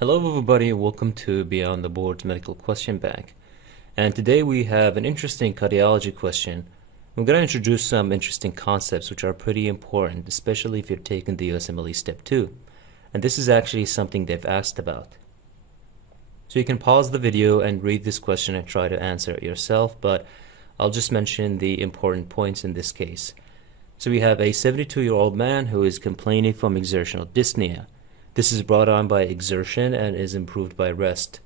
Hello everybody, welcome to Beyond the Boards Medical Question Bank. And today we have an interesting cardiology question. I'm going to introduce some interesting concepts which are pretty important, especially if you're taking the USMLE Step 2. And this is actually something they've asked about. So you can pause the video and read this question and try to answer it yourself, but I'll just mention the important points in this case. So we have a 72-year-old man who is complaining from exertional dyspnea. This is brought on by exertion and is improved by rest.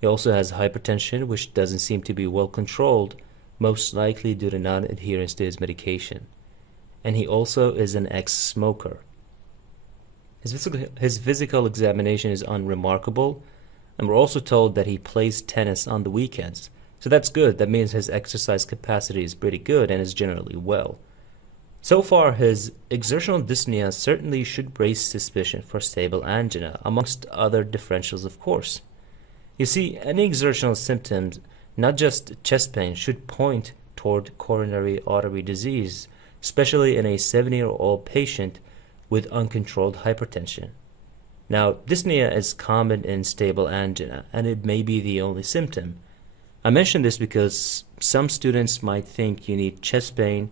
He also has hypertension, which doesn't seem to be well controlled, most likely due to non-adherence to his medication. And he also is an ex-smoker. His physical examination is unremarkable, and we're also told that he plays tennis on the weekends. So that's good. That means his exercise capacity is pretty good and is generally well. So far, his exertional dyspnea certainly should raise suspicion for stable angina, amongst other differentials, of course. You see, any exertional symptoms, not just chest pain, should point toward coronary artery disease, especially in a 70-year-old patient with uncontrolled hypertension. Now, dyspnea is common in stable angina, and it may be the only symptom. I mention this because some students might think you need chest pain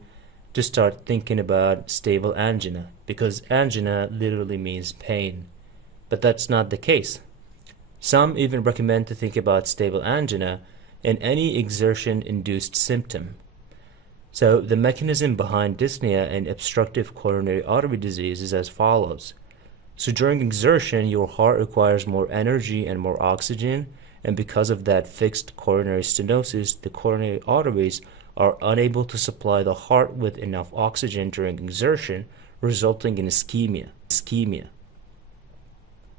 to start thinking about stable angina, because angina literally means pain. But that's not the case. Some even recommend to think about stable angina in any exertion-induced symptom. So the mechanism behind dyspnea and obstructive coronary artery disease is as follows. So during exertion, your heart requires more energy and more oxygen, and because of that fixed coronary stenosis, the coronary arteries are unable to supply the heart with enough oxygen during exertion, resulting in ischemia.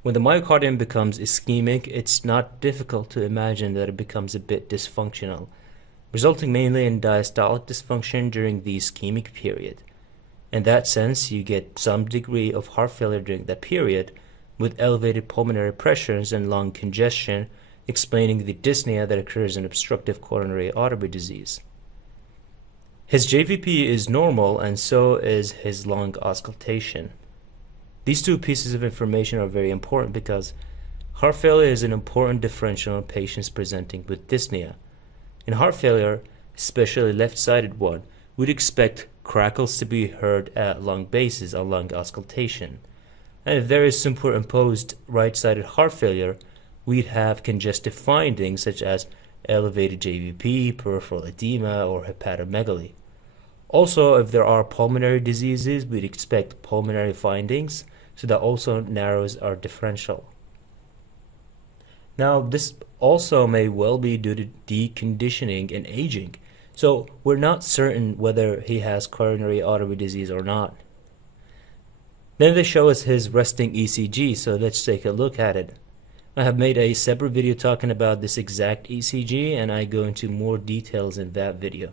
When the myocardium becomes ischemic, it's not difficult to imagine that it becomes a bit dysfunctional, resulting mainly in diastolic dysfunction during the ischemic period. In that sense, you get some degree of heart failure during that period, with elevated pulmonary pressures and lung congestion, explaining the dyspnea that occurs in obstructive coronary artery disease. His JVP is normal, and so is his lung auscultation. These two pieces of information are very important because heart failure is an important differential in patients presenting with dyspnea. In heart failure, especially left-sided one, we'd expect crackles to be heard at lung bases on lung auscultation. And if there is superimposed right-sided heart failure, we'd have congestive findings such as elevated JVP, peripheral edema, or hepatomegaly. Also, if there are pulmonary diseases, we'd expect pulmonary findings, so that also narrows our differential. Now, this also may well be due to deconditioning and aging, so we're not certain whether he has coronary artery disease or not. Then they show us his resting ECG, so let's take a look at it. I have made a separate video talking about this exact ECG, and I go into more details in that video.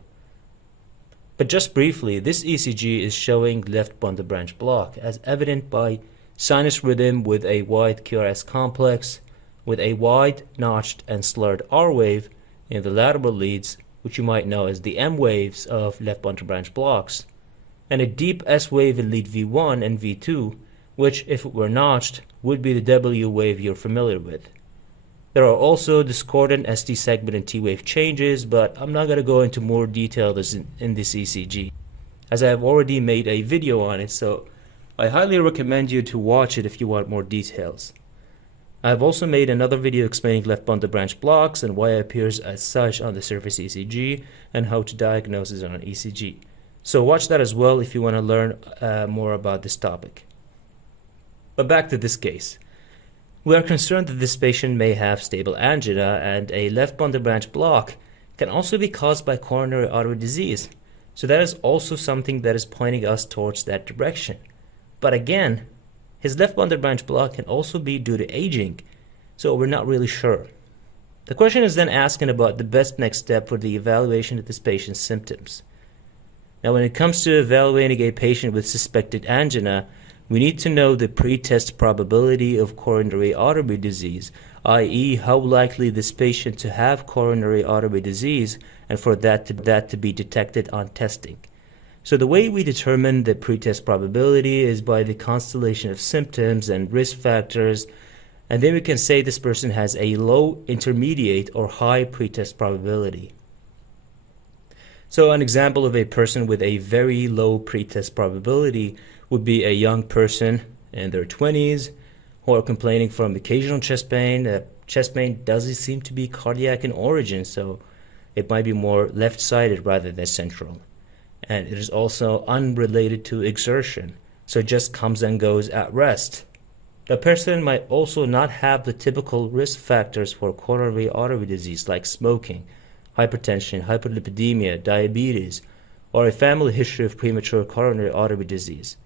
But just briefly, this ECG is showing left bundle branch block, as evident by sinus rhythm with a wide QRS complex, with a wide, notched, and slurred R wave in the lateral leads, which you might know as the M waves of left bundle branch blocks, and a deep S wave in lead V1 and V2, which, if it were notched, would be the W wave you're familiar with. There are also discordant ST segment and T wave changes, but I'm not going to go into more detail in this ECG, as I have already made a video on it, so I highly recommend you to watch it if you want more details. I have also made another video explaining left bundle branch blocks and why it appears as such on the surface ECG and how to diagnose it on an ECG. So watch that as well if you want to learn more about this topic. But back to this case. We are concerned that this patient may have stable angina, and a left bundle branch block can also be caused by coronary artery disease. So that is also something that is pointing us towards that direction. But again, his left bundle branch block can also be due to aging, so we're not really sure. The question is then asking about the best next step for the evaluation of this patient's symptoms. Now, when it comes to evaluating a patient with suspected angina, we need to know the pre-test probability of coronary artery disease, i.e. how likely this patient to have coronary artery disease and for that to be detected on testing. So the way we determine the pretest probability is by the constellation of symptoms and risk factors And then we can say this person has a low, intermediate, or high pretest probability. So an example of a person with a very low pretest probability would be a young person in their 20s who are complaining from occasional chest pain. Chest pain doesn't seem to be cardiac in origin, so it might be more left-sided rather than central. And it is also unrelated to exertion, so it just comes and goes at rest. The person might also not have the typical risk factors for coronary artery disease like smoking, hypertension, hyperlipidemia, diabetes, or a family history of premature coronary artery disease.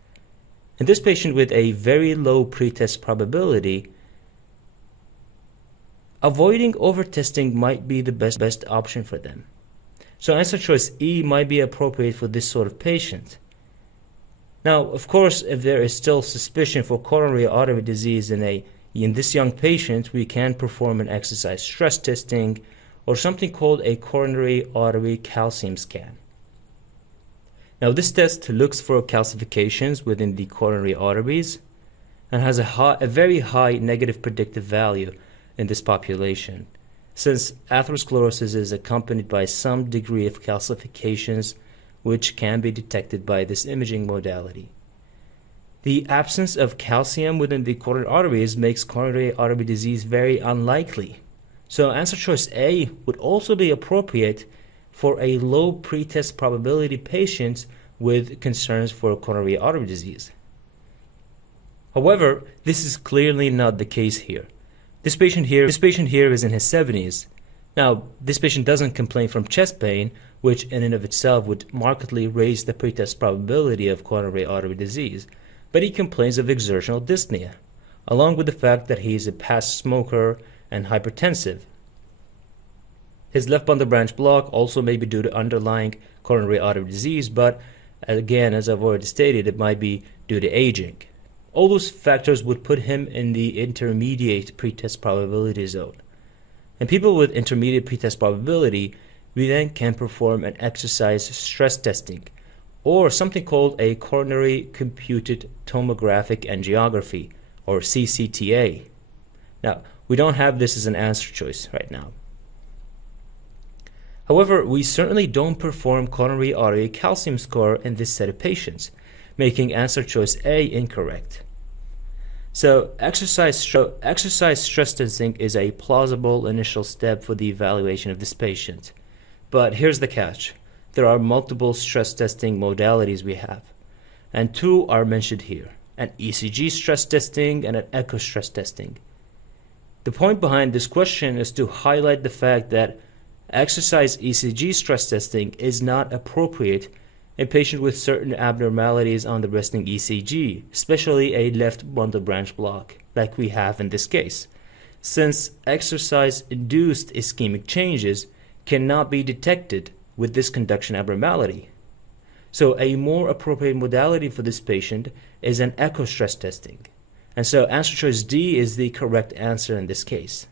In this patient with a very low pretest probability, avoiding overtesting might be the best option for them. So answer choice E might be appropriate for this sort of patient. Now, of course, if there is still suspicion for coronary artery disease in this young patient, we can perform an exercise stress testing or something called a coronary artery calcium scan. Now, this test looks for calcifications within the coronary arteries and has a very high negative predictive value in this population, since atherosclerosis is accompanied by some degree of calcifications which can be detected by this imaging modality. The absence of calcium within the coronary arteries makes coronary artery disease very unlikely. So answer choice A would also be appropriate for a low pretest probability patient with concerns for coronary artery disease. However, this is clearly not the case here. This patient here is in his 70s. Now, this patient doesn't complain from chest pain, which in and of itself would markedly raise the pretest probability of coronary artery disease, but he complains of exertional dyspnea, along with the fact that he is a past smoker and hypertensive. His left bundle branch block also may be due to underlying coronary artery disease, but again, as I've already stated, it might be due to aging. All those factors would put him in the intermediate pretest probability zone. In people with intermediate pretest probability, we then can perform an exercise stress testing, or something called a coronary computed tomographic angiography, or CCTA. Now, we don't have this as an answer choice right now. However, we certainly don't perform coronary artery calcium score in this set of patients, making answer choice A incorrect. So exercise stress testing is a plausible initial step for the evaluation of this patient. But here's the catch. There are multiple stress testing modalities we have, and two are mentioned here: an ECG stress testing and an echo stress testing. The point behind this question is to highlight the fact that exercise ECG stress testing is not appropriate in patients with certain abnormalities on the resting ECG, especially a left bundle branch block, like we have in this case, since exercise-induced ischemic changes cannot be detected with this conduction abnormality. So a more appropriate modality for this patient is an echo stress testing. And so answer choice D is the correct answer in this case.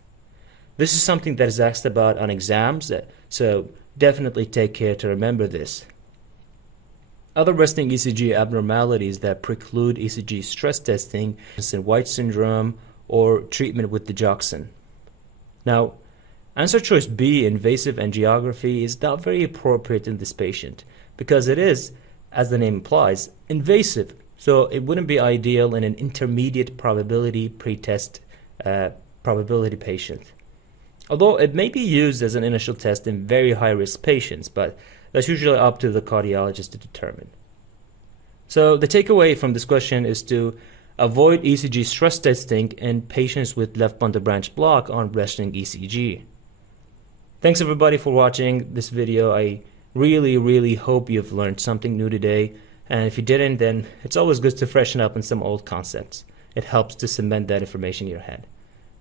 This is something that is asked about on exams, so definitely take care to remember this. Other resting ECG abnormalities that preclude ECG stress testing is White syndrome or treatment with digoxin. Now, answer choice B, invasive angiography, is not very appropriate in this patient because it is, as the name implies, invasive. So it wouldn't be ideal in an intermediate probability pretest probability patient. Although it may be used as an initial test in very high-risk patients, but that's usually up to the cardiologist to determine. So the takeaway from this question is to avoid ECG stress testing in patients with left bundle branch block on resting ECG. Thanks everybody for watching this video. I really hope you've learned something new today, and if you didn't, then it's always good to freshen up on some old concepts. It helps to cement that information in your head.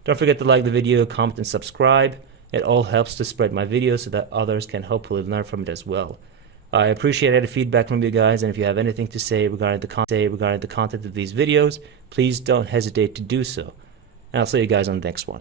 Don't forget to like the video, comment, and subscribe. It all helps to spread my video so that others can hopefully learn from it as well. I appreciate any feedback from you guys, and if you have anything to say regarding the content of these videos, please don't hesitate to do so. And I'll see you guys on the next one.